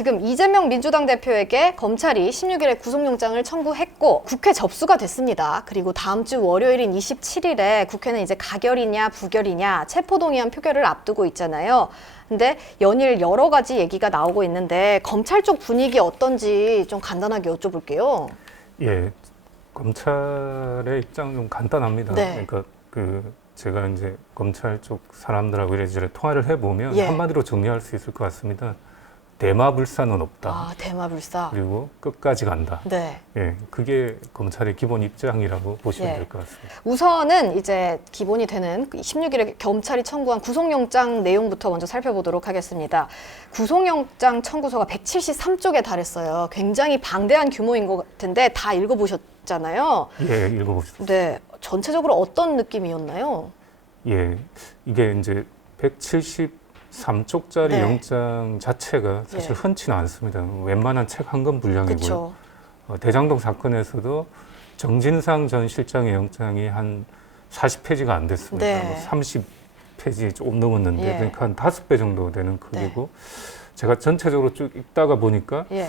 지금 이재명 민주당 대표에게 검찰이 16일에 구속영장을 청구했고 국회 접수가 됐습니다. 그리고 다음 주 월요일인 27일에 국회는 이제 가결이냐 부결이냐 체포동의안 표결을 앞두고 있잖아요. 근데 연일 여러 가지 얘기가 나오고 있는데 검찰 쪽 분위기 어떤지 좀 간단하게 여쭤볼게요. 예, 검찰의 입장은 좀 간단합니다. 네. 그러니까 제가 이제 검찰 쪽 사람들하고 이래저래 통화를 해보면 예. 한마디로 정리할 수 있을 것 같습니다. 대마불사는 없다. 아, 대마불사. 그리고 끝까지 간다. 네. 예, 그게 검찰의 기본 입장이라고 보시면 예. 될 것 같습니다. 우선은 이제 기본이 되는 16일에 검찰이 청구한 구속영장 내용부터 먼저 살펴보도록 하겠습니다. 구속영장 청구서가 173쪽에 달했어요. 굉장히 방대한 규모인 것 같은데 다 읽어보셨잖아요. 예, 읽어보시죠. 네, 전체적으로 어떤 느낌이었나요? 예, 이게 이제 173쪽짜리 네. 영장 자체가 사실 예. 흔치는 않습니다. 웬만한 책 한 권 분량이고요. 그렇죠. 대장동 사건에서도 정진상 전 실장의 영장이 한 40페이지가 안 됐습니다. 네. 30페이지 조금 넘었는데 예. 그러니까 한 5배 정도 되는 크기고 제가 전체적으로 쭉 읽다가 보니까 예,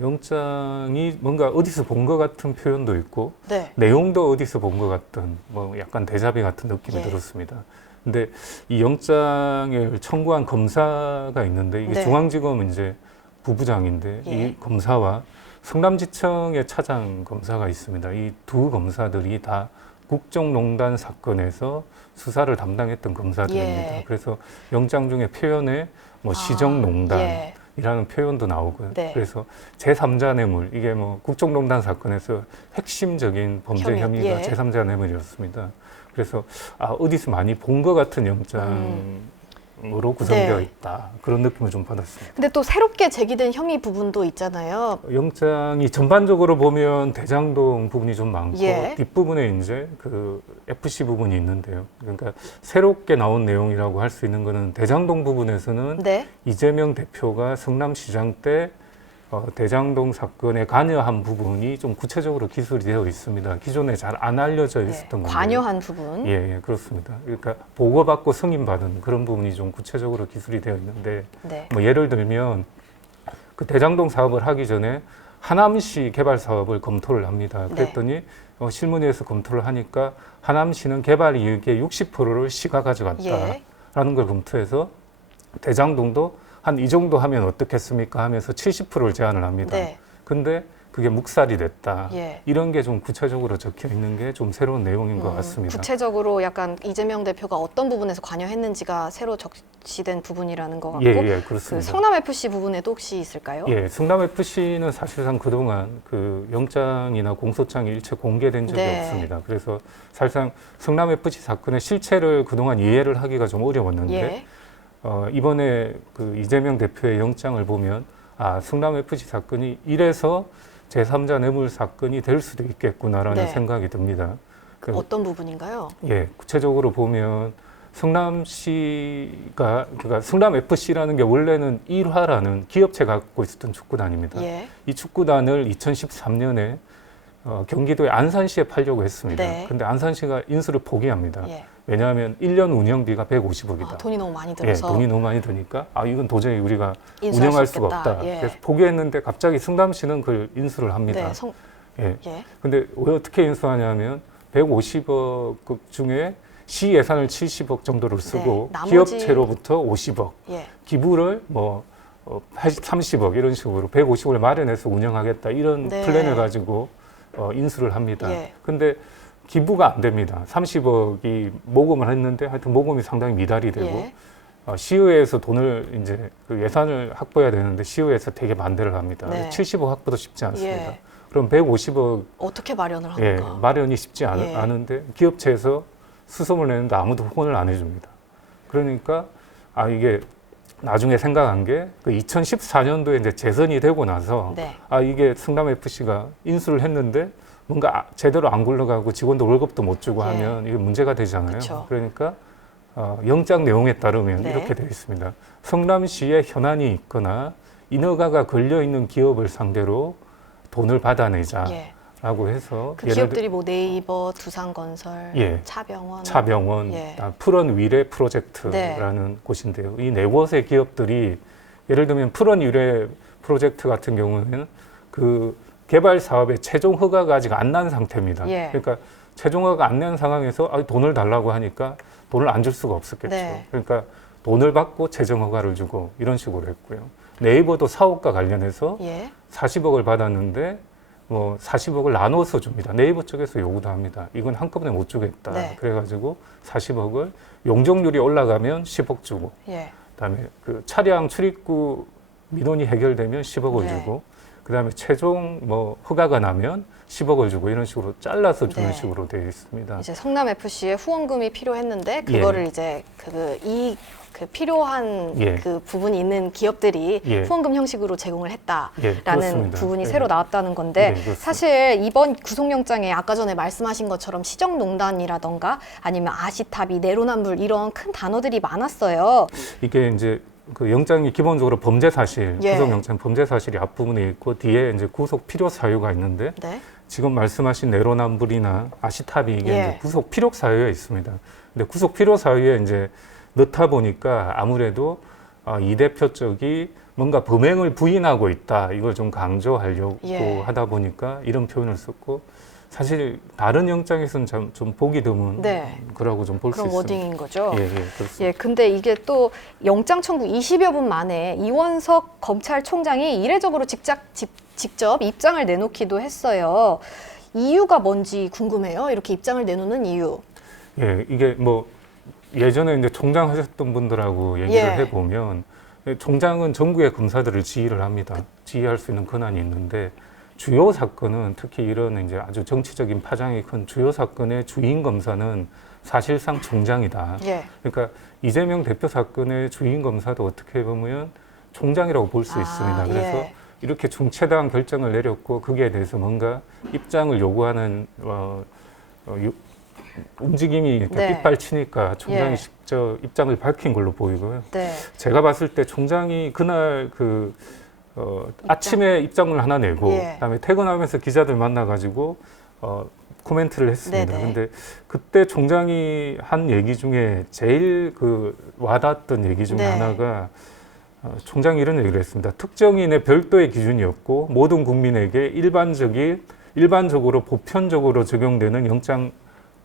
영장이 뭔가 어디서 본 것 같은 표현도 있고 네, 내용도 어디서 본 것 같은 뭐 약간 데자뷰 같은 느낌이 예. 들었습니다. 근데 이 영장을 청구한 검사가 있는데 이게 네. 중앙지검 이제 부부장인데 예. 이 검사와 성남지청의 차장 검사가 있습니다. 이 두 검사들이 다 국정농단 사건에서 수사를 담당했던 검사들입니다. 예. 그래서 영장 중에 표현에 뭐 시정농단 예. 이라는 표현도 나오고요. 네. 그래서 제3자 뇌물, 이게 뭐 국정농단 사건에서 핵심적인 범죄 혐의, 혐의가 예. 제3자 뇌물이었습니다. 그래서 어디서 많이 본 것 같은 영장으로 구성되어 네. 있다. 그런 느낌을 좀 받았습니다. 근데 또 새롭게 제기된 혐의 부분도 있잖아요. 영장이 전반적으로 보면 대장동 부분이 좀 많고 예. 뒷부분에 이제 그 FC 부분이 있는데요. 그러니까 새롭게 나온 내용이라고 할 수 있는 거는 대장동 부분에서는 네, 이재명 대표가 성남시장 때 대장동 사건에 관여한 부분이 좀 구체적으로 기술이 되어 있습니다. 기존에 잘 안 알려져 네. 있었던 건데. 관여한 부분. 예, 그렇습니다. 그러니까 보고받고 승인받은 그런 부분이 좀 구체적으로 기술이 되어 있는데, 네, 뭐 예를 들면 그 대장동 사업을 하기 전에 하남시 개발 사업을 검토를 합니다. 그랬더니 실무위에서 검토를 하니까 하남시는 개발 이익의 60%를 시가 가져갔다라는 예. 걸 검토해서 대장동도 한 이 정도 하면 어떻겠습니까 하면서 70%를 제안을 합니다. 네. 근데 그게 묵살이 됐다. 예. 이런 게 좀 구체적으로 적혀 있는 게 좀 새로운 내용인 것 같습니다. 구체적으로 약간 이재명 대표가 어떤 부분에서 관여했는지가 새로 적시된 부분이라는 것 같고, 예, 그 그렇습니다. 성남 FC 부분에도 혹시 있을까요? 예, 성남FC는 사실상 그동안 그 영장이나 공소장이 일체 공개된 적이 네. 없습니다. 그래서 사실상 성남FC 사건의 실체를 그동안 이해를 하기가 좀 어려웠는데 예. 이번에 그 이재명 대표의 영장을 보면 성남FC 사건이 이래서 제3자 뇌물 사건이 될 수도 있겠구나라는 네. 생각이 듭니다. 어떤 부분인가요? 예, 구체적으로 보면 성남시가 그러니까 성남FC라는 게 원래는 일화라는 기업체가 갖고 있었던 축구단입니다. 예. 이 축구단을 2013년에 경기도의 안산시에 팔려고 했습니다. 네. 근데 안산시가 인수를 포기합니다. 예. 왜냐하면 1년 운영비가 150억이다. 돈이 너무 많이 예, 들어서 돈이 너무 많이 드니까 이건 도저히 우리가 인수할 운영할 수 수가 없겠다. 없다. 예. 그래서 포기했는데 갑자기 성남시는 그걸 인수를 합니다. 네, 예. 예. 근데 왜 어떻게 인수하냐면 150억 중에 시 예산을 70억 정도를 쓰고 네, 나머지- 기업체로부터 50억, 예. 기부를 뭐 30억 이런 식으로 150억을 마련해서 운영하겠다 이런 네. 플랜을 가지고 인수를 합니다. 예. 근데 기부가 안 됩니다. 30억이 모금을 했는데 하여튼 모금이 상당히 미달이 되고 예. 시의회에서 돈을 이제 그 예산을 확보해야 되는데 시의회에서 되게 반대를 합니다. 네. 70억 확보도 쉽지 않습니다. 예. 그럼 150억 어떻게 마련을 예, 하는가? 마련이 쉽지 예. 않은데 기업체에서 수소문을 내는데 아무도 후원을 안 해줍니다. 그러니까 이게 나중에 생각한 게 그 2014년도에 이제 재선이 되고 나서 네. 이게 성남FC가 인수를 했는데 뭔가 제대로 안 굴러가고 직원도 월급도 못 주고 예. 하면 이게 문제가 되잖아요. 그쵸. 그러니까 영장 내용에 따르면 네. 이렇게 되어 있습니다. 성남시에 현안이 있거나 인허가가 걸려 있는 기업을 상대로 돈을 받아내자라고 예. 해서 그 예를 기업들이 뭐 네이버, 두산건설, 예. 차병원, 차병원, 예. 푸른 위례 프로젝트라는 곳인데요. 이 네 곳의 기업들이 예를 들면 푸른 유래 프로젝트 같은 경우는 그 개발 사업의 최종 허가가 아직 안 난 상태입니다. 예. 그러니까 최종 허가가 안 난 상황에서 돈을 달라고 하니까 돈을 안 줄 수가 없었겠죠. 네. 그러니까 돈을 받고 최종 허가를 주고 이런 식으로 했고요. 네이버도 사업과 관련해서 예. 40억을 받았는데 뭐 40억을 나눠서 줍니다. 네이버 쪽에서 요구도 합니다. 이건 한꺼번에 못 주겠다. 네. 그래가지고 40억을 용적률이 올라가면 10억 주고, 예. 그다음에 그 차량 출입구 민원이 해결되면 10억을 네. 주고, 그다음에 최종 뭐 허가가 나면 10억을 주고 이런 식으로 잘라서 주는 네. 식으로 되어 있습니다. 이제 성남 FC에 후원금이 필요했는데 그거를 이제 그 필요한 예. 그 부분이 있는 기업들이 예. 후원금 형식으로 제공을 했다라는 예, 그렇습니다. 부분이 예. 새로 나왔다는 건데 네, 그렇습니다. 사실 이번 구속영장에 아까 전에 말씀하신 것처럼 시정농단이라던가 아니면 아시타비, 내로남불 이런 큰 단어들이 많았어요. 이게 이제 그 영장이 기본적으로 범죄 사실, 예. 구속영장 범죄 사실이 앞부분에 있고 뒤에 이제 구속 필요 사유가 있는데 네. 지금 말씀하신 내로남불이나 아시타비 이게 예. 이제 구속 필요 사유에 있습니다. 근데 구속 필요 사유에 이제 넣다 보니까 아무래도 이 대표 쪽이 뭔가 범행을 부인하고 있다 이걸 좀 강조하려고 예. 하다 보니까 이런 표현을 썼고 사실 다른 영장에서는 좀 보기 드문 네. 그라고 좀 볼 수 그런 있습니다. 워딩인 거죠. 예, 그렇습니다. 예, 근데 이게 또 영장 청구 20여 분 만에 이원석 검찰총장이 이례적으로 직접 입장을 내놓기도 했어요. 이유가 뭔지 궁금해요. 이렇게 입장을 내놓는 이유. 예, 이게 뭐 예전에 이제 총장 하셨던 분들하고 얘기를 예. 해보면 총장은 전국의 검사들을 지휘를 합니다. 지휘할 수 있는 권한이 있는데 주요 사건은 특히 이런 이제 아주 정치적인 파장이 큰 주요 사건의 주인 검사는 사실상 총장이다. 예. 그러니까 이재명 대표 사건의 주인 검사도 어떻게 보면 총장이라고 볼 수 있습니다. 그래서 예. 이렇게 중체대한 결정을 내렸고 거기에 대해서 뭔가 입장을 요구하는 움직임이 이렇게 네. 빗발치니까 총장이 예. 직접 입장을 밝힌 걸로 보이고요. 네. 제가 봤을 때 총장이 그날 아침에 입장을 하나 내고 예. 그다음에 퇴근하면서 기자들 만나가지고 코멘트를 했습니다. 네네. 근데 그때 총장이 한 얘기 중에 제일 와닿았던 얘기 중에 네. 하나가 총장이 이런 얘기를 했습니다. 특정인의 별도의 기준이었고 모든 국민에게 일반적으로 보편적으로 적용되는 영장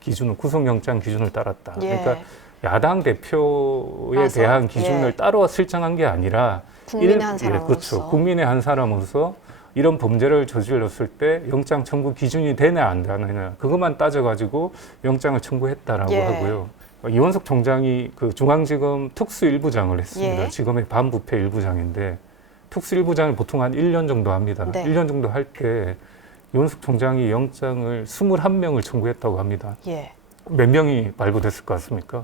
기준을 구속영장 기준을 따랐다. 예. 그러니까 야당 대표에 맞아. 대한 기준을 예. 따로 설정한 게 아니라 국민의 한 사람으로서. 그렇죠. 국민의 한 사람으로서 이런 범죄를 저질렀을 때 영장 청구 기준이 되냐 안 되느냐 그것만 따져가지고 영장을 청구했다라고 예. 하고요. 이원석 총장이 그 중앙지검 특수 1부장을 했습니다. 예. 지검의 반부패 1부장인데 특수 1부장을 보통 한 1년 정도 합니다. 네. 1년 정도 할 때 이원석 총장이 영장을 21명을 청구했다고 합니다. 예. 몇 명이 발부됐을 것 같습니까?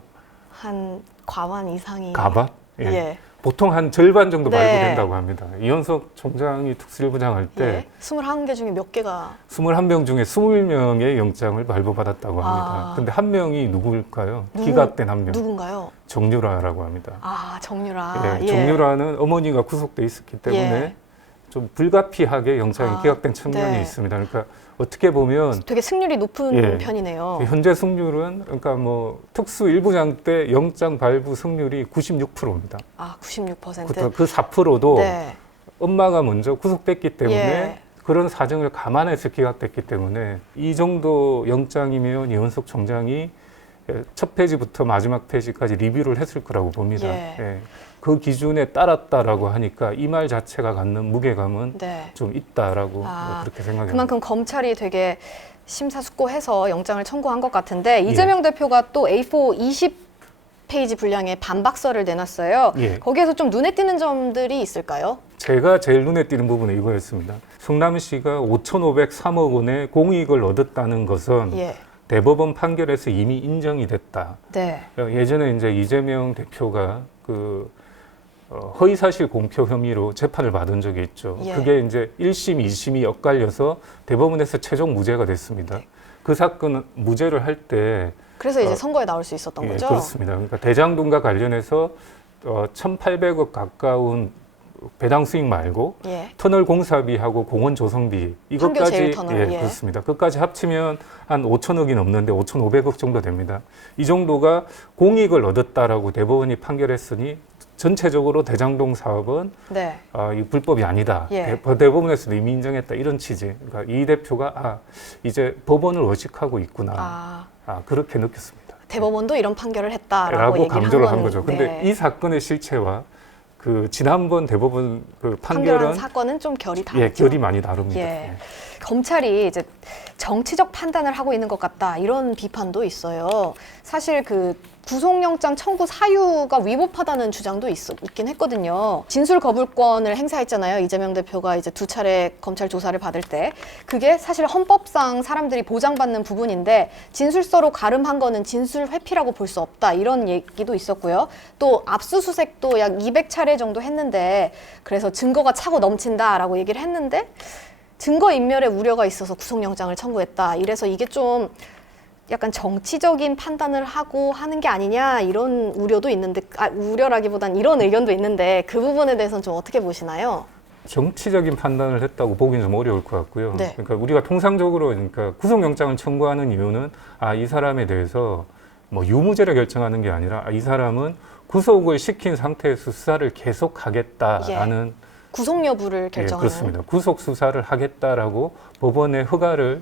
한 과반 이상이. 가ባት? 예. 보통 한 절반 정도 네. 발부된다고 합니다. 이원석 총장이 특수일부장 할 때 예. 21개 중에 몇 개가 21명 중에 20명의 영장을 발부받았다고 합니다. 아. 근데 한 명이 누구일까요? 누구- 기각된 한 명. 누군가요? 정유라라고 합니다. 아, 정유라. 예, 정유라는 어머니가 구속돼 있었기 때문에 예. 좀 불가피하게 영장이 아, 기각된 측면이 네. 있습니다. 그러니까 어떻게 보면 되게 승률이 높은 예. 편이네요. 현재 승률은 그러니까 뭐 특수 1부장 때 영장 발부 승률이 96%입니다. 아, 96%. 그 4%도 네. 엄마가 먼저 구속됐기 때문에 예. 그런 사정을 감안해서 기각됐기 때문에 이 정도 영장이면 이원석 총장이 첫 페이지부터 마지막 페이지까지 리뷰를 했을 거라고 봅니다. 예. 예. 그 기준에 따랐다라고 하니까 이 말 자체가 갖는 무게감은 네. 좀 있다라고 아, 그렇게 생각합니다. 그만큼 검찰이 되게 심사숙고해서 영장을 청구한 것 같은데 이재명 대표가 또 A4 20페이지 분량의 반박서를 내놨어요. 예. 거기에서 좀 눈에 띄는 점들이 있을까요? 제가 제일 눈에 띄는 부분은 이거였습니다. 성남시가 5,503억 원의 공익을 얻었다는 것은 예. 대법원 판결에서 이미 인정이 됐다. 네. 예전에 이제 이재명 대표가 허위사실 공표 혐의로 재판을 받은 적이 있죠. 예. 그게 이제 1심, 2심이 엇갈려서 대법원에서 최종 무죄가 됐습니다. 네. 그 사건은 무죄를 할 때 그래서 이제 선거에 나올 수 있었던 거죠? 그렇습니다. 그러니까 대장동과 관련해서 1,800억 가까운 배당 수익 말고 예. 터널 공사비하고 공원 조성비 이것까지 제일터널, 예. 그렇습니다. 그것까지 합치면 한 5천억이 넘는데 5,500억 정도 됩니다. 이 정도가 공익을 얻었다라고 대법원이 판결했으니 전체적으로 대장동 사업은 네. 이 불법이 아니다. 예. 대법원에서도 이미 인정했다. 이런 취지. 그러니까 이 대표가 이제 법원을 의식하고 있구나. 그렇게 느꼈습니다. 대법원도 이런 판결을 했다라고 라고 얘기를 강조를 한 한 거죠. 근데 네. 이 사건의 실체와 그 지난번 대법원 그 판결한 판결은 사건은 좀 결이 다르죠. 예, 결이 많이 다릅니다. 예. 예. 검찰이 이제 정치적 판단을 하고 있는 것 같다 이런 비판도 있어요. 사실 그 구속영장 청구 사유가 위법하다는 주장도 있긴 했거든요. 진술 거부권을 행사했잖아요. 이재명 대표가 이제 2차례 검찰 조사를 받을 때 그게 사실 헌법상 사람들이 보장받는 부분인데 진술서로 가름한 거는 진술 회피라고 볼 수 없다 이런 얘기도 있었고요. 또 압수수색도 약 200차례 정도 했는데 그래서 증거가 차고 넘친다라고 얘기를 했는데 증거인멸의 우려가 있어서 구속영장을 청구했다. 이래서 이게 좀 약간 정치적인 판단을 하고 하는 게 아니냐 이런 우려도 있는데 우려라기보단 이런 의견도 있는데 그 부분에 대해서는 좀 어떻게 보시나요? 정치적인 판단을 했다고 보기는 좀 어려울 것 같고요. 네. 그러니까 우리가 통상적으로 그러니까 구속영장을 청구하는 이유는 이 사람에 대해서 뭐 유무죄를 결정하는 게 아니라 이 사람은 구속을 시킨 상태에서 수사를 계속하겠다라는 구속 여부를 결정하는. 그렇습니다. 구속 수사를 하겠다라고 법원의 허가를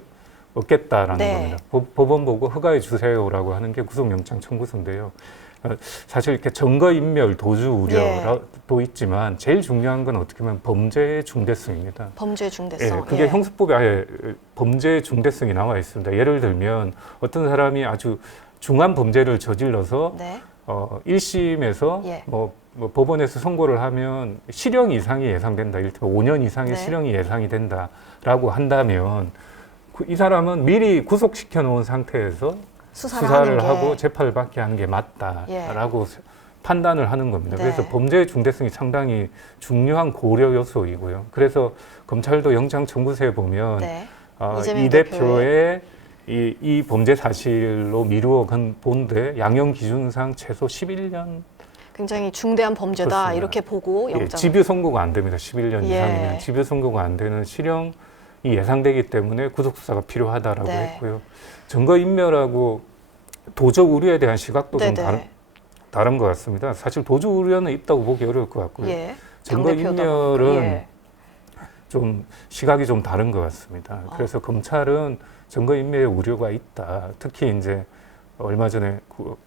얻겠다라는 네. 겁니다. 법원 보고 허가해 주세요라고 하는 게 구속영장 청구서인데요. 사실 이렇게 증거인멸, 도주 우려도 있지만 제일 중요한 건 어떻게 보면 범죄의 중대성입니다. 범죄의 중대성. 그게 예. 형사법에 아예 범죄의 중대성이 나와 있습니다. 예를 들면 어떤 사람이 아주 중한 범죄를 저질러서 네. 1심에서 예. 뭐 법원에서 선고를 하면 실형 이상이 예상된다. 이를테면 5년 이상의 네. 실형이 예상이 된다라고 한다면 이 사람은 미리 구속시켜 놓은 상태에서 수사를 하고 재판을 받게 하는 게 맞다라고 판단을 하는 겁니다. 네. 그래서 범죄의 중대성이 상당히 중요한 고려 요소이고요. 그래서 검찰도 영장 청구서에 보면 네. 이 대표의 이 범죄 사실로 미루어 본데 양형 기준상 최소 11년 굉장히 중대한 범죄다 그렇습니다. 이렇게 보고 영장. 집유 선고가 안 됩니다. 11년 예. 이상이면 집유 선고가 안 되는 실형이 예상되기 때문에 구속 수사가 필요하다라고 네. 했고요. 증거인멸하고 도적 우려에 대한 시각도 좀 다른 것 같습니다. 사실 도적 우려는 있다고 보기 어려울 것 같고요. 예. 증거인멸은 좀 시각이 좀 다른 것 같습니다. 그래서 검찰은 증거인멸의 우려가 있다. 특히 이제 얼마 전에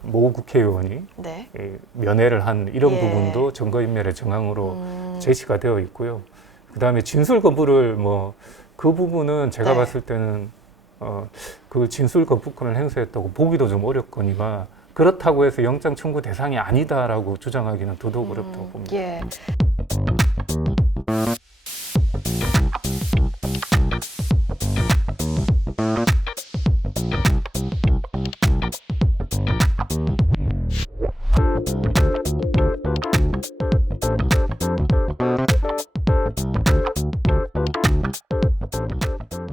모 국회의원이 네. 면회를 한 이런 예. 부분도 증거인멸의 정황으로 제시가 되어 있고요. 그다음에 진술 거부를 그 부분은 제가 네. 봤을 때는 그 진술 거부권을 행사했다고 보기도 좀 어렵거니와 그렇다고 해서 영장 청구 대상이 아니다라고 주장하기는 더더욱 어렵다고 봅니다. 예.